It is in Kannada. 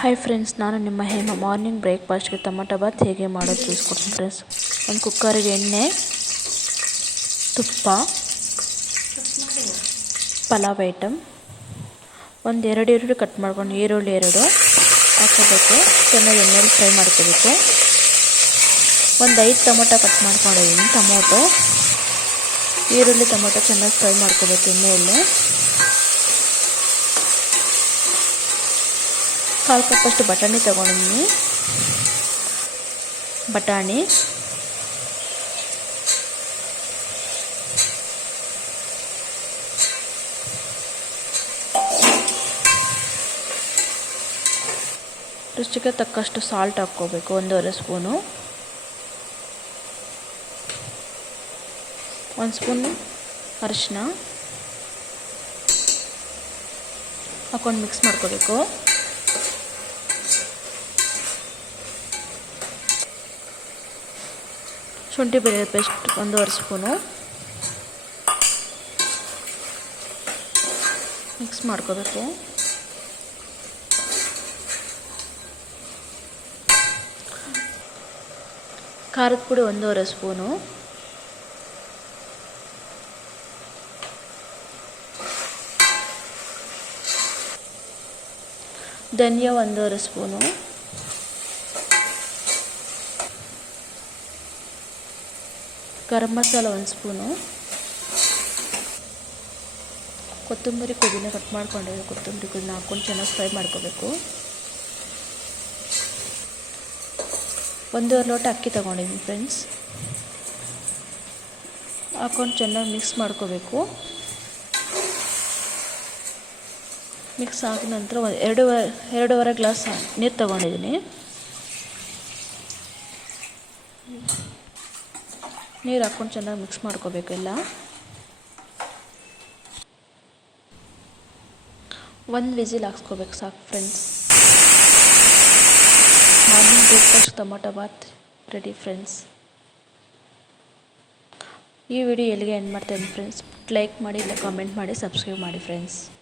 ಹಾಯ್ ಫ್ರೆಂಡ್ಸ್, ನಾನು ನಿಮ್ಮ ಹೇಮ. ಮಾರ್ನಿಂಗ್ ಬ್ರೇಕ್ಫಾಸ್ಟ್ಗೆ ಟೊಮಟೊ ಬಾತ್ ಹೇಗೆ ಮಾಡೋದು ತಿಳಿಸ್ಕೊಡ್ತೀನಿ ಫ್ರೆಂಡ್ಸ್. ಒಂದು ಕುಕ್ಕರಿಗೆ ಎಣ್ಣೆ, ತುಪ್ಪ, ಪಲಾವ್ ಐಟಮ್, ಒಂದು ಎರಡು ಕಟ್ ಮಾಡ್ಕೊಂಡು ಈರುಳ್ಳಿ 2 ಹಾಕೋಬೇಕು. ಚೆನ್ನಾಗಿ ಎಣ್ಣೆಯಲ್ಲಿ ಫ್ರೈ ಮಾಡ್ಕೋಬೇಕು. ಒಂದು 5 ಟೊಮೊಟೊ ಕಟ್ ಮಾಡ್ಕೊಂಡಿದ್ದೀನಿ. ಟೊಮೊಟೊ, ಈರುಳ್ಳಿ, ಟೊಮೊಟೊ ಚೆನ್ನಾಗಿ ಫ್ರೈ ಮಾಡ್ಕೋಬೇಕು ಎಣ್ಣೆಯಲ್ಲಿ. 1/4 ಕಪ್ಪಷ್ಟು ಬಟಾಣಿ ತೊಗೊಂಡಿದ್ದೀನಿ. ಬಟಾಣಿ, ರುಚಿಗೆ ತಕ್ಕಷ್ಟು ಸಾಲ್ಟ್ ಹಾಕ್ಕೋಬೇಕು, 1.5 ಸ್ಪೂನು. 1 ಸ್ಪೂನು ಅರಿಶಿನ ಹಾಕ್ಕೊಂಡು ಮಿಕ್ಸ್ ಮಾಡ್ಕೋಬೇಕು. ಶುಂಠಿ ಬೆಳ್ಳುಳ್ಳಿ ಪೇಸ್ಟ್ 1.5 ಸ್ಪೂನು ಮಿಕ್ಸ್ ಮಾಡ್ಕೋಬೇಕು. ಖಾರದ ಪುಡಿ 1.5 ಸ್ಪೂನು, ಧನಿಯಾ 1.5 ಸ್ಪೂನು, ಗರಂ ಮಸಾಲ 1 ಸ್ಪೂನು, ಕೊತ್ತಂಬರಿ ಪುದೀನ ಕಟ್ ಮಾಡ್ಕೊಂಡಿರೋ ಕೊತ್ತಂಬರಿ ಪುದೀನ ಹಾಕ್ಕೊಂಡು ಚೆನ್ನಾಗಿ ಫ್ರೈ ಮಾಡ್ಕೋಬೇಕು. 1.5 ಲೋಟ ಅಕ್ಕಿ ತೊಗೊಂಡಿದ್ದೀನಿ ಫ್ರೆಂಡ್ಸ್. ಹಾಕ್ಕೊಂಡು ಚೆನ್ನಾಗಿ ಮಿಕ್ಸ್ ಮಾಡ್ಕೋಬೇಕು. ಮಿಕ್ಸ್ ಆಗಿದ ನಂತರ 2.5 ಗ್ಲಾಸ್ ನೀರು ತೊಗೊಂಡಿದ್ದೀನಿ. ನೀರು ಹಾಕ್ಕೊಂಡು ಚೆನ್ನಾಗಿ ಮಿಕ್ಸ್ ಮಾಡ್ಕೋಬೇಕು. ಎಲ್ಲ 1 ವಿಸಿಲ್ ಹಾಕ್ಸ್ಕೋಬೇಕು, ಸಾಕು friends. Morning breakfast tomato bath ready friends. ಈ ವಿಡಿಯೋ ಎಲ್ಲಿಗೆ ಎಂಡ್ ಮಾಡ್ತೇನೆ ಫ್ರೆಂಡ್ಸ್. ಲೈಕ್ ಮಾಡಿ, ಇಲ್ಲ ಕಾಮೆಂಟ್ ಮಾಡಿ, ಸಬ್ಸ್ಕ್ರೈಬ್ ಮಾಡಿ ಫ್ರೆಂಡ್ಸ್.